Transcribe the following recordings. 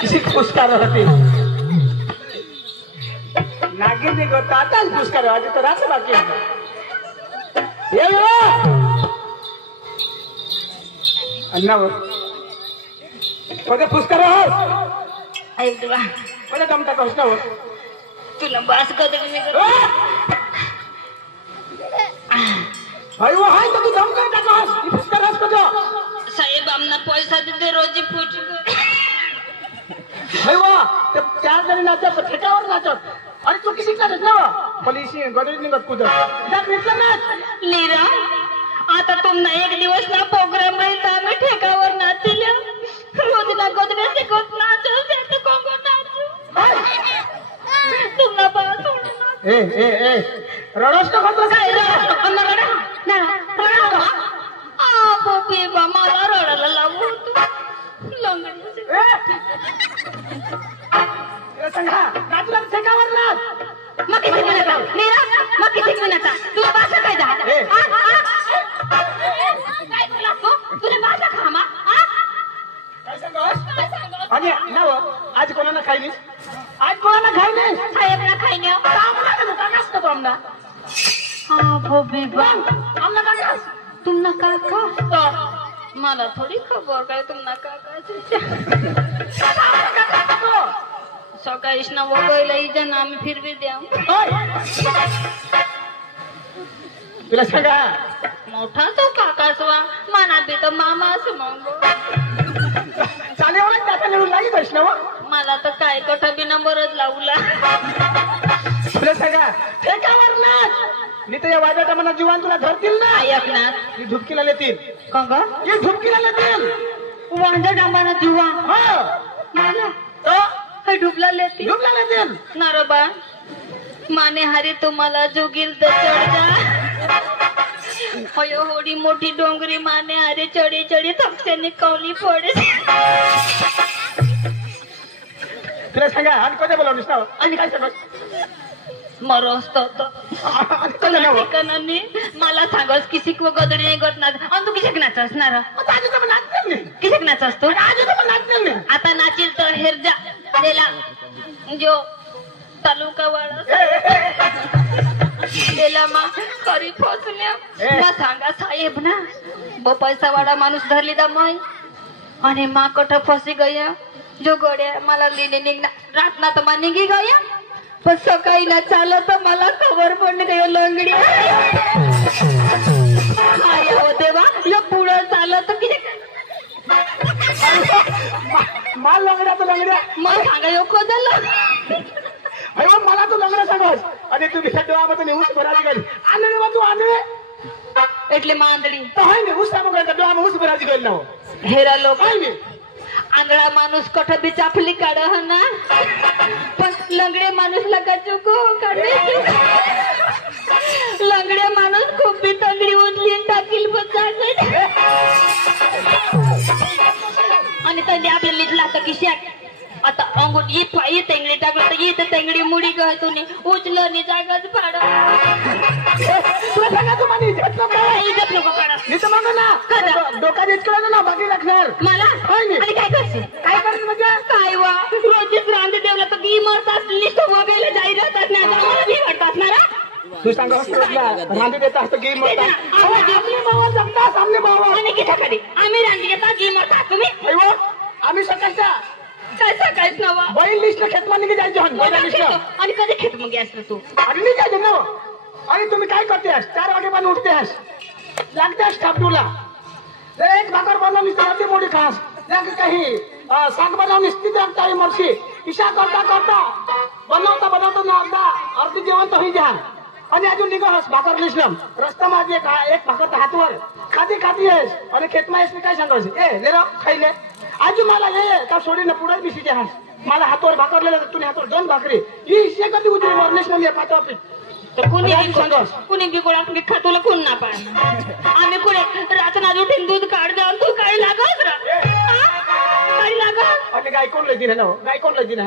किसी पुष्कार होती नागिन ने गोता आताच पुष्कार आधी तर असं बाकी आहे ये अन्ना हो पहिले पुष्कार हो ऐक तुला पहिले दमटा कसं हो तुला बास कधी मी भाई वो हाय तो तू दम का टाकास ये पुष्कार रास को जो साहेब आमना पैसा देते रोजी पूछ भाई वो ते 4 जण नाचत ठेकावर नाचत अरे तू किसी का ना पोलिसी गडरी निघत कुद जात भेटला ना नीरा आता तुमना एक दिवस ना प्रोग्राम राहील तर आम्ही ठेकावर नाचतील रोज ना गोदरे शिकवत नाचू ते कोंगो नाचू तुमना पास ए रडस का खतरा काय रडा ना रडा आ पोपी बा मला रडायला लागू लंगडी ए संघा नाचला ठेकावर नाच मग किती मिनिटा नीरा मग किती मिनिटा तू भाषा काय जा काय तुला तुझी भाषा खामा काय सांगस आणि ना आज कोणाला खायली आज कोणाला खायली साहेबला खायने आम्हाला काकास का तो आमना हा भोबी बा आमना काकास तुमना काका मला थोडी खबर काय तुमना काका सकाळीच ना वगैरे इथं आम्ही फिरवी द्या तुला सांगा मोठा तो काकासवा मना बी तो मामाच मग चालेवर त्याचा निवडून लागेल वैष्णव मला तर काय कठा बी नंबरच लावला तुला सांगा ठेकावर नाच मी तर या वाजाच्या मनात जीवन तुला धरतील ना ऐक ना ही धुपकीला लेतील काका ही धुपकीला लेतील वांजा डांबाना जीवा हो मला तो हे डुबला लेती धुपला लेतील नारोबा माने हारी तुम्हाला जोगील तर चढ जा होयो होडी मोठी डोंगरी माने हारी चढी चढी थपसेने कवली पडे तुला सांगा आणि कधी बोलावलीस ना आणि काय सांगस मरो असतो मला सांगस किसी गदडी नाही करत नाच आणि तू किशक नाच असणार किशक नाच असतो आता नाचील तर हेरजा त्याला जो तालुका वाडा त्याला मा खरी पोचल्या सांगा साहेब ना बो पैसा वाडा माणूस धरली दा माय आणि मा कठ फसी गया जो गड्या मला लिहिणे निघणार रात ना तर मा निघी गया पण सकाळी ना चालत मला खबर पडणे काय लंगडी देवा या पुढं चालत किती माल लंगड्या तो लंगड्या मग सांगा यो खोदल अरे मला तू लंगड्या सांगस आणि तू डोळ्यामध्ये ऊस भरायची गेली आले रे तू आले એટલે માંદડી हाय ने ऊस सांगू काय डोळ्यामध्ये ऊस भरायची गेली ना हेरा लोक हाय ने आंधळा माणूस कठ बी चाफली काढ ना पण लंगडे माणूस लगा चुको काढे लंगडे माणूस खूप बी तंगडी उचली टाकील पण आणि त्यांनी आपल्या लिटला तर किशात आता अंगून ही पायी तेंगडी टाकलं तर इथं तेंगडी मुडी गय तुम्ही उचलं नि जागाच पाड तुला सांगा तू मला इज्जत नको इज्जत नको काढा मी तर म्हणतो ना डोका इतकं ना बाकी लागणार मला आणि काय करशील काय करशील म्हणजे काय वा रोजीच रांदे देवला तर बी मरतात लिस्ट वगैरे जाहिरात असणार आम्हाला बी वाटत असणार तू सांगा रांधी देता असतं गेम आपले बाबा जमता सामने बाबा आणि किती कधी आम्ही रांदी घेता जी मरतात तुम्ही आम्ही सकाळच्या काय सकाळीच नवा बैल लिस्ट खेतमा निघी जायचे आणि कधी खेत मग असतो तू आणि मी काय ना आणि तुम्ही काय करतेस 4 वाजेपर्यंत उठतेस लागतेस ठापटूला एक भाकर बनवली तर मोठी खास काही साग बनवली स्थित लागता मरशी इशा करता करता बनवता ना अर्धी जेवण तर होई द्या आणि अजून निघास भाकर लिस्टम रस्ता माझे एक भाकर तर हातवर खाती आहेस आणि खेतमा आहेस मी काय सांगायचं ए ले खाईले आजू मला हे का सोडीनं पुढे बिसीचे हास मला हातवर भाकरलेलं तुम्ही हातवर 2 भाकरी ही हिस्से कधी उचलून वरनेस ना मी पाठवा पीठ तर कुणी बी गोळा तुम्ही खातोला कोण ना पाड आम्ही कुठे रातना उठून दूध काढ जाऊन तू काय लागस काय लागस आणि गाय कोण लई दिना गाय कोण लई दिना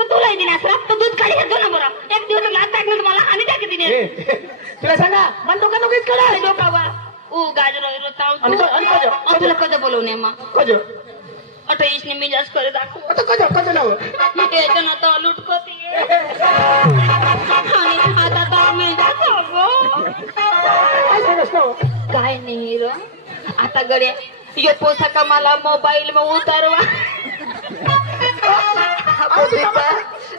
तू लई दिनास रा तू दूध काढी घेतो ना बरं एक दिवस लात टाकलं मला हानी टाकी दिने तुला सांगा मन डोका नोकीच कडा डोकावा गाजर रोताव तुला कधी बोलवणे मग कधी आता इसने मिजाज करे दाखव आता कधी नाव याच्या ना तर लुटकती आणि आता तर मिजाज हवं काय सांगस नाव काय नाही र आता गड्या ये पोशाख मला मोबाईल में उतारवा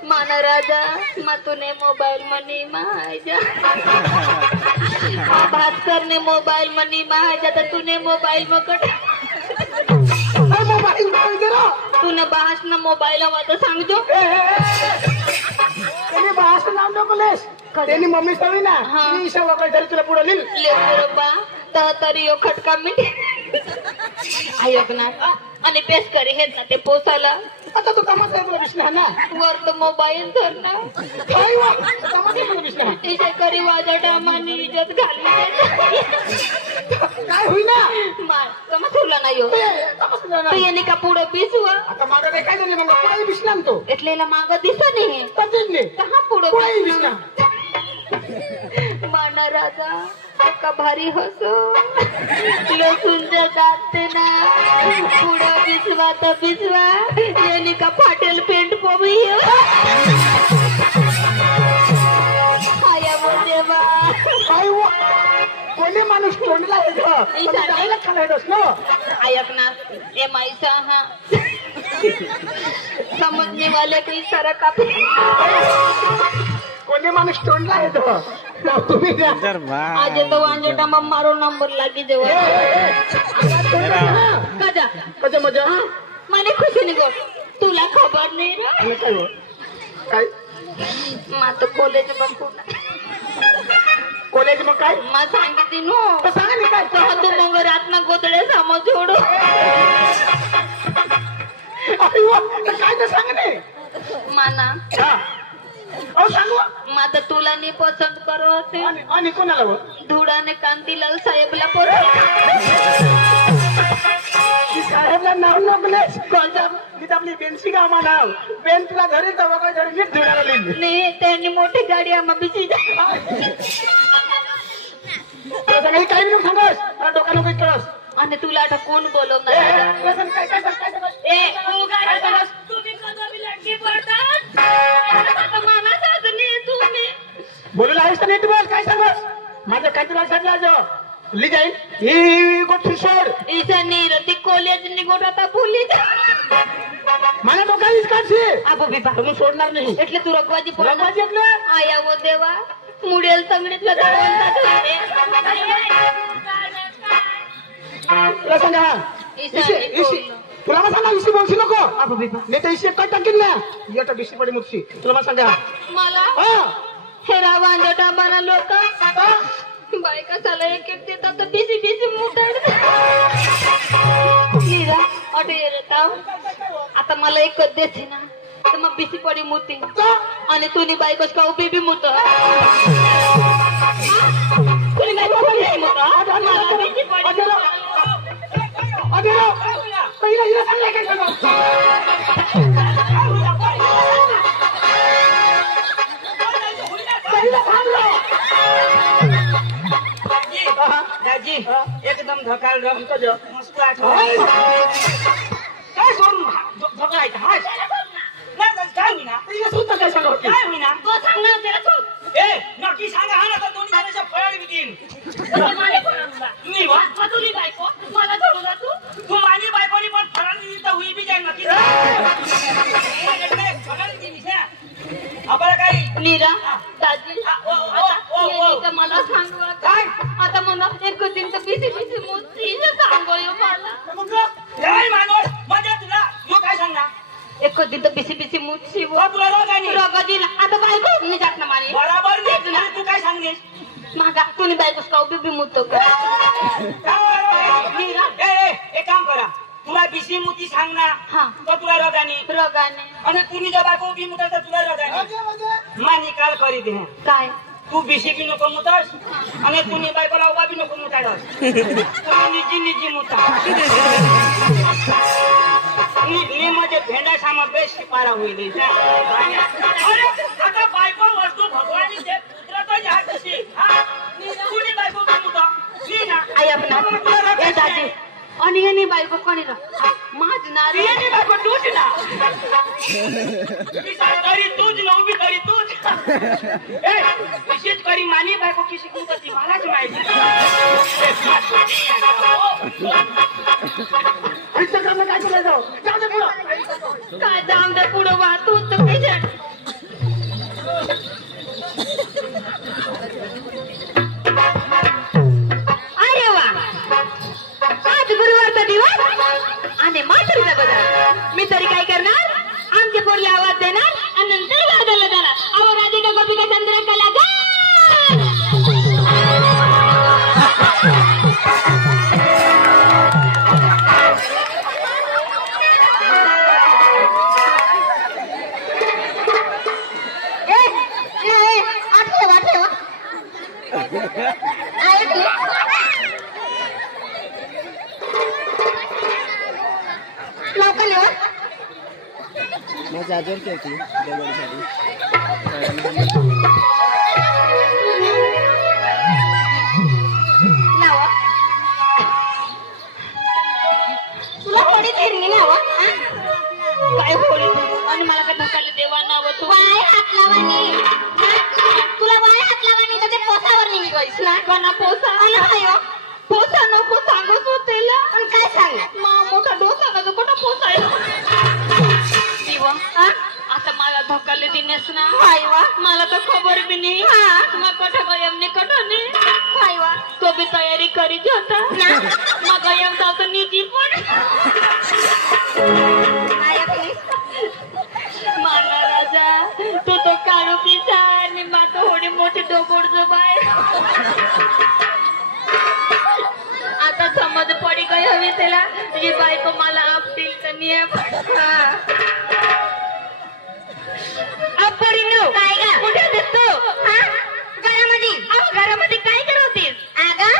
माना राजा मा तूने मोबाईल मनी माजा भास्कर ने मोबाईल मनी माजा तर तूने मोबाईल में कट मोबाईल तूने बाहस ना मोबाईल हवा तर सांगजो त्याने बाळाचं नाव नको लेस त्यांनी मम्मी सवी ना ईशा वगैरे तरी तुला पुढे लिहिल ले बा तरी यो खटका मिट आयोग ना आणि बेस करे हेत ना ते पोसाला आता तू कामात आहे तुला विष्णू ना वर तो मोबाईल धर ना काय वा कामात आहे तुला विष्णू इसे करी वाजा डामानी इज्जत घालवी काय होईना मार कमा तुला ना यो तो याने का पुढं पिसवा आता मागं काय काय झाले मग पुढे विष्णू तो એટલેલા માગો દિસો નહીં तसेच नाही कहा पुढं पुढे विष्णू माना राजा का भारी हसो लसूणच्या दाते ना पुढं बिसवा तर बिसवा याने का फाटेल पेंट पोबी आया बोले बा काय वा कोणी माणूस तोंडला आहे खालायडोस ना आयक ना ए माईसा हा समझने वाले को इशारा काफी कोणी माणूस तोंडला आहे तो तुम्ही द्या आज तो वांजोटा मग मारो नंबर लागी जेव्हा कजा कजा मजा माने खुशी निघो तुला खबर नाही रे काय मा तो कॉलेज बघू कॉलेज मग काय मा सांगितली नो तर सांगा नाही काय तो तू मग रातना गोदडे सामो जोडो अरे वा तर काय तर सांग नाही माना अहो सांगू मा तर तुला नाही पसंत करो होते आणि कोणाला व धुडाने कांतीलाल साहेबला पोरं साहेबला नाव नकलेस कोणता मी आपली बेनसी गामा नाव बेन तुला घरी तर काय घरी नीट धुण्याला लिहिली नाही त्यांनी मोठी गाडी आम्हा बिची काही काही नाही सांगस मला डोक्याला काही कळस आणि तुला आता कोण बोलवणार काय काय ए तू काय करस तुम्ही कधी लटकी पडतात आता मला साधने तुम्ही बोलला आहेस तर नीट बोल काय सांगस माझ्या काहीतरी सांगला जो ली जाईल ही गोष्ट सोड इसा नीरती कॉलेज निघोट आता भुली मला डोक्याला काढशी आबो बिबा तुम्ही सोडणार नाही એટલે તું રગવાજી પડે रघुवाजी એટલે આયા वो देवा मुडेल संगणीतला तुला सांगा तुला मग सांगा इशी बोलशी नको आबो बिबा नाही तर इशी काय टाकीन ना येता बिशी पडी मुतशी तुला मग सांगा मला हा हेरा वांजटा बना लोक बायका साला एक एक देतात तर बिसी बिसी मुटाड नीरा अटे येताव आता मला एकच देते ना तर मग बिसी पडी मुती आणि तुनी बायकोच का उभी बी मुत तुनी बायको बी मुत मला बिसी पडी अदेरो पहिला हिला सांगला काय दाजी एकदम धकाल रमतो मस्त काय सोडून झोकायचं हाय काय होईना तिला सुद्धा काय सांगा होती काय होईना तो सांगणार त्याला तू ए नक्की सांगा हा ना तर दोन्ही जणांच्या फळाडी बितीन तुम्ही वा तुनी बायको मला सोडू ना तू तू माझी बायकोनी पण फळाडी दिली तर होई बी जाईल नक्की फळाडी दिली आपल्याला काही नीरा दाजी ओ. आता मला सांगवा काय आता मला एक दिन तर बिसी बिसी मुती सांगो मला जय माणूस म्हणजे तुला मग काय सांगणार एक दिन तर बिसी बिसी मुती तुला रोग आहे रगजीला आता बायको नाही जात ना मारी बराबर नाही तू काय सांगलीस मागा तुनी बायकोस का उभी मुतो का नीरा एक काम करा तुला बिशी मुती सांगणार हा तर तुला रगानी रगाने आणि तुम्ही जर बायको उभी मुता तर तुला रगानी मा निकाल करी दे काय तू बिशी बी नको मुतास आणि तुम्ही बायकोला उभा बी नको मुताडस तुम्ही निजी निजी मुता मी म्हणजे भेंडा सामा बेस्ट पारा होईल अरे आता बायको वस्तू भगवानी दे पुत्र तो या कशी हा तुम्ही बायको बी मुता सी ना आई अपना ए दाजी आणि यांनी बायको कोणी ना माझ ना रे येणे बाबा तूच ना तरी तूच ना उभी तरी तूच ए विशेष करी मानी बायको की शिकून ती मलाच माहिती इंस्टाग्रामला काय केलं जाऊ जाऊ दे पुढं काय जाम दे पुढं वा तू तर पैसे अरे वा आज गुरुवारचा दिवस आणि म्हातारीचा बदल मी तरी काय करणार आमच्या पोरला आवाज देणार आणि नंतर गार्डनला जाणार अहो राधिका गोपिका चंद्रकला गा चार्जर क्या थी तुला होडी फिरली ना काय होडी आणि मला काय धकाले देवा नाव तू बाय हात लावानी तुला बाय हात लावानी तर ते पोसावर निघ गईस ना कोणा पोसा आणि हायो पोसा नको सांगत होतेला आणि काय सांग मा मोठा डोसा का कुठं पोसाय दिवा आता मला धकाले दिनेस ना हायवा मला तर खबर बी नाही मग कुठं गयम नि कुठं नाही हायवा तो बी तयारी करी होता मग गयम जाऊ तर निजी पण माना राजा तू तो काळू पिसा आणि मात होडी मोठी डोबोड बाय आता समज पडी काय हवी त्याला ही बायको मला आपटील का नाही अपरिणव काय गा कुठे दिसतो घरामध्ये काय करत होतीस अगं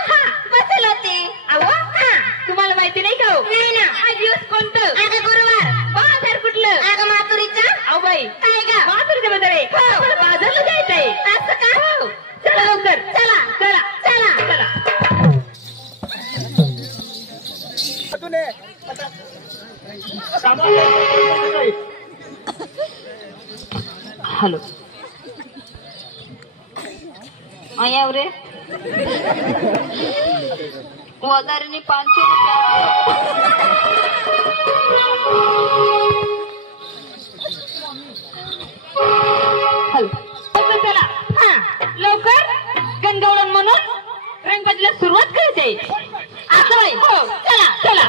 बसेल होते अहो तुम्हाला माहिती नाही का नाही ना आज दिवस कोणतं अगं गुरुवार बाजार कुठलं अगं माथुरीचा अहो बाई काय गा माथुरीचं बदल आहे बाजारला जायचंय असं का हो चला लवकर चला चला चला चला हॅलो અહીંયા રે વધારેની 500 हॅलो चला लवकर गणगवळण म्हणून रंगबाजीला सुरुवात करायची असं बाई हो चला चला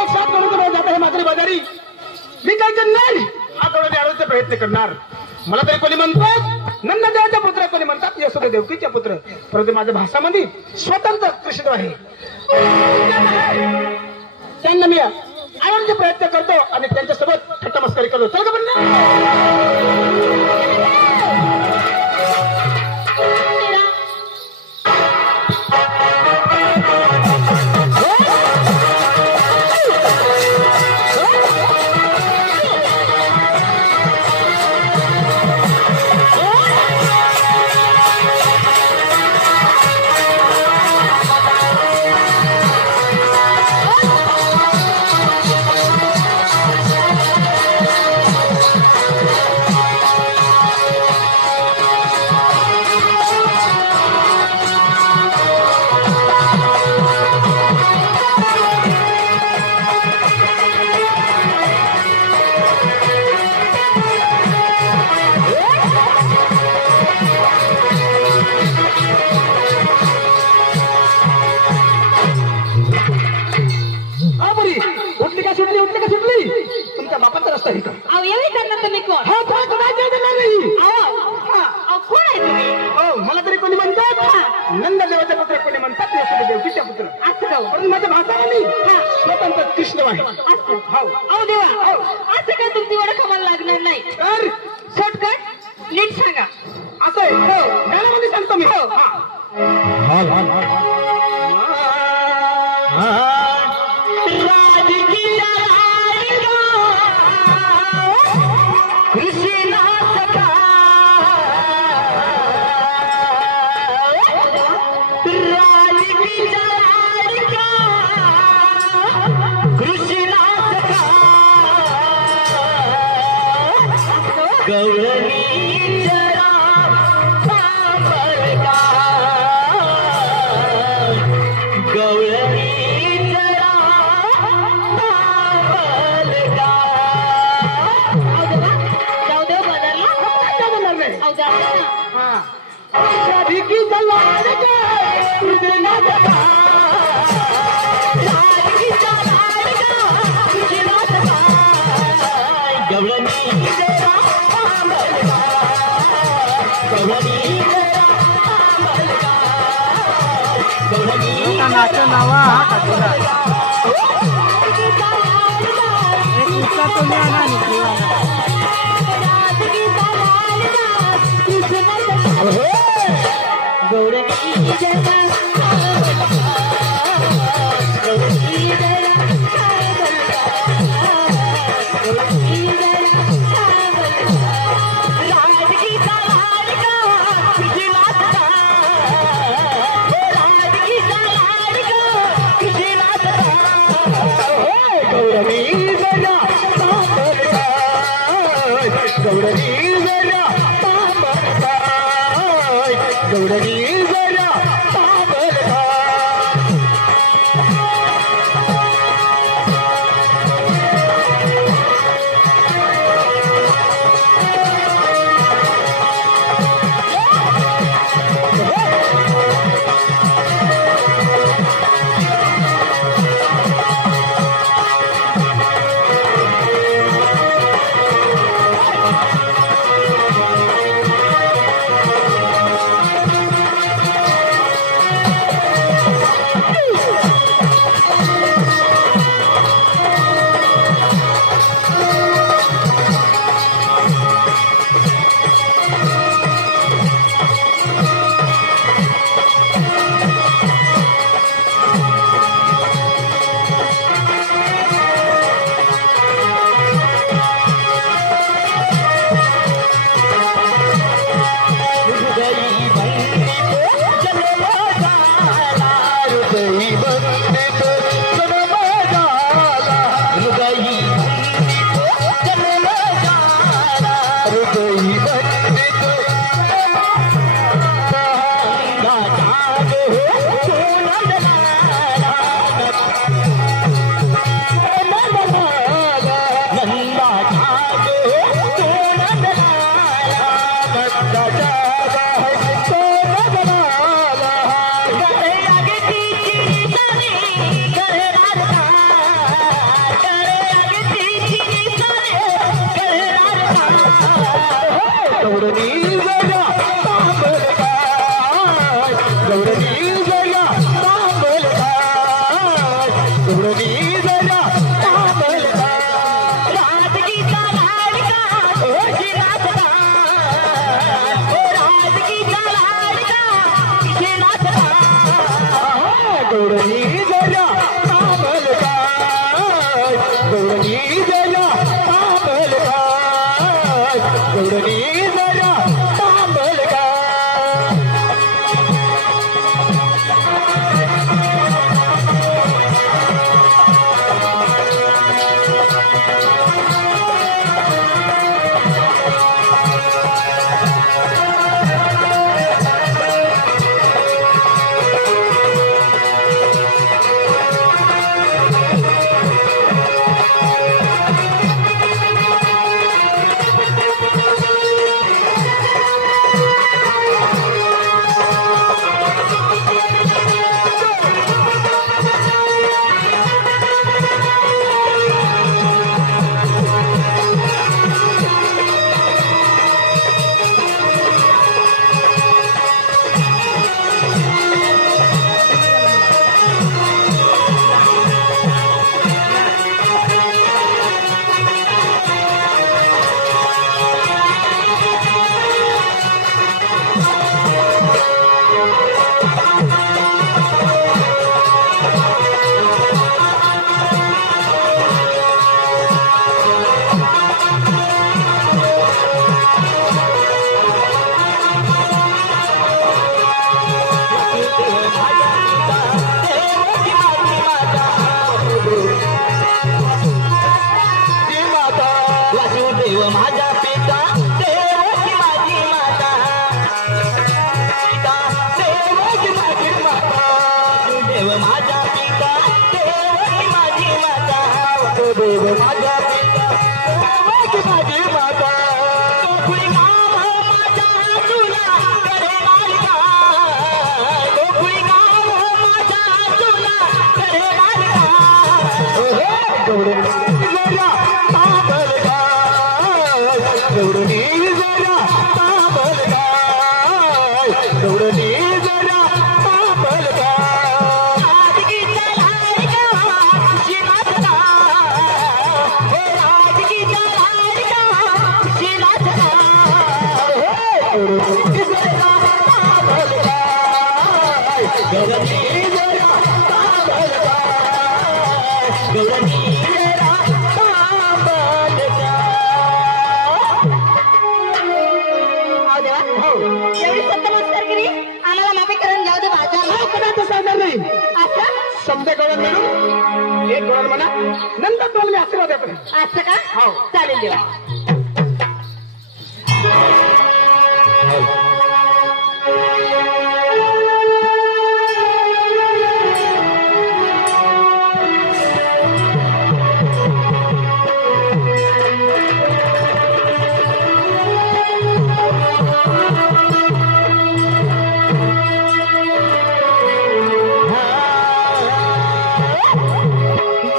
एक साथ करून जात आहे मात्र बाजारी मी काय करणार आठवड्याने आणण्याचा प्रयत्न करणार मला तरी कोणी म्हणतात नंददेवाचा पुत्र कोणी म्हणतात यशोदा देवकीचा पुत्र परंतु माझ्या भाषामध्ये स्वतंत्र कृष्ण आहे त्यांना मी आणण्याचा प्रयत्न करतो आणि त्यांच्यासोबत थट्टा मस्करी करतो चल का मला तरी कोणी म्हणतात नंददेवाचा पुत्र कोणी म्हणतात यशोदा देवकीचा पुत्र परंतु माझ्या भाषामध्ये स्वतंत्र कृष्ण आहे अहो देवा असं काय तुमची ओळख आम्हाला लागणार नाही तर शॉर्टकट नीट सांगा असं आहे ज्ञानामध्ये सांगतो मी नाचा नावा हा काटोला एक उसका तो नहीं आना गौरणी जरा तांबल काय गौरणी जरा तांबल काय गौरणी जरा तांबल काय राजगीचा लाडका शिरातला राजगीचा लाडका शिरातला गौरणी जरा तांबल काय गौरणी जरा तांबल काय गौरणी जरा तांबल काय देव माझा पिता देवाची माझी माता पिता देवाची माझी माता देव माझा पिता देवाची माझी माता देव माझा पिता देवाची माझी माता गोकुळी गाव माझा तुला करे मालका गोकुळी गाव माझा तुला करे मालका गौरणी जरा तांबल काय गौरणी जरा तांबल काय राजगीचा लाडका शिरातला हो राजगीचा लाडका शिरातला गौरणी जरा तांबल काय गौरणी जरा तांबल काय गौरणी जरा तांबल काय एवढी सत्तमस्कार केली आम्हाला माफी करून जाऊ दे बाजार कोणाचं सांगणार नाही असं समजे गवळण म्हणून एक गवळण म्हणा नंतर तुम्हाला मी आशीर्वाद देतो असं का हो. चालेल देवा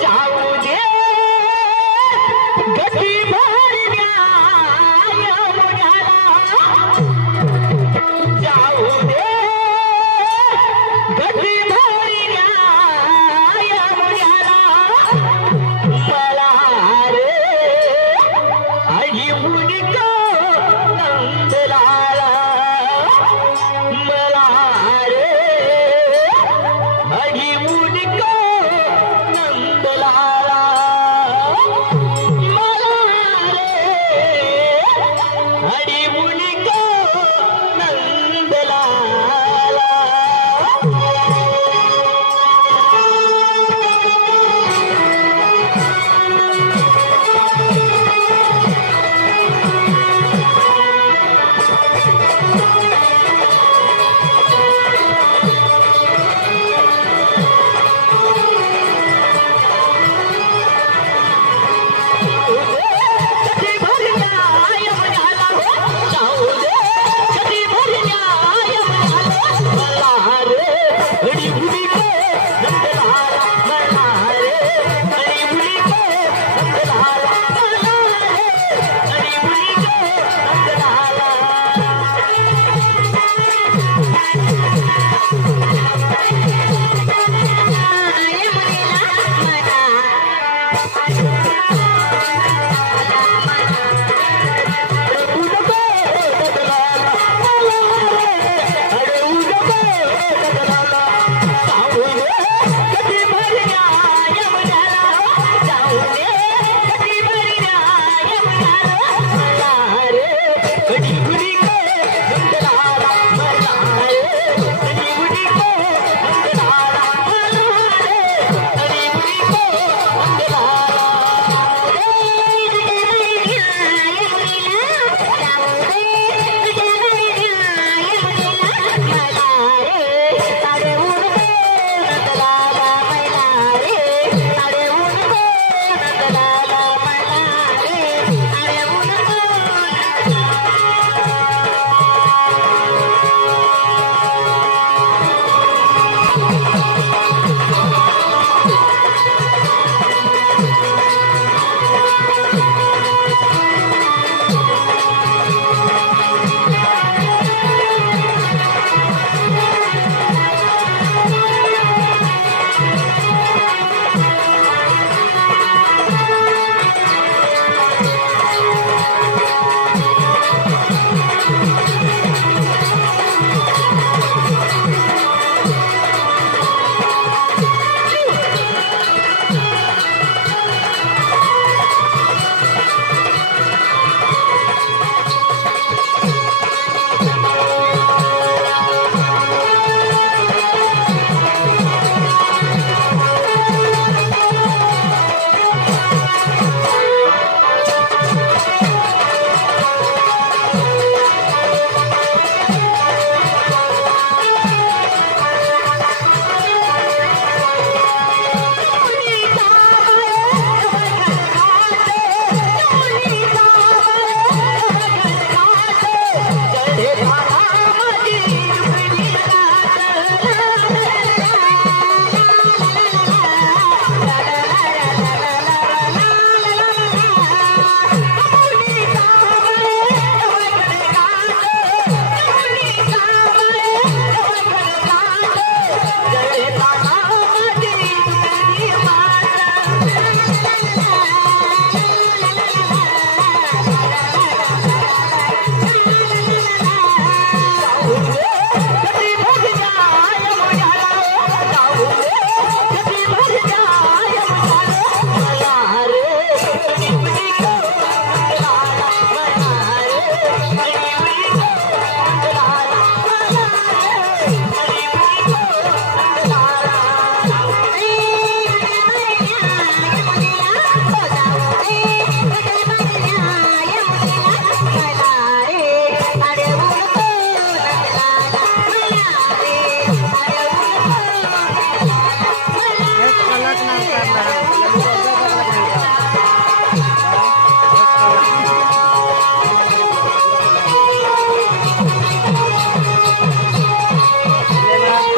जाऊ दे गती भरल्या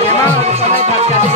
Emang kalau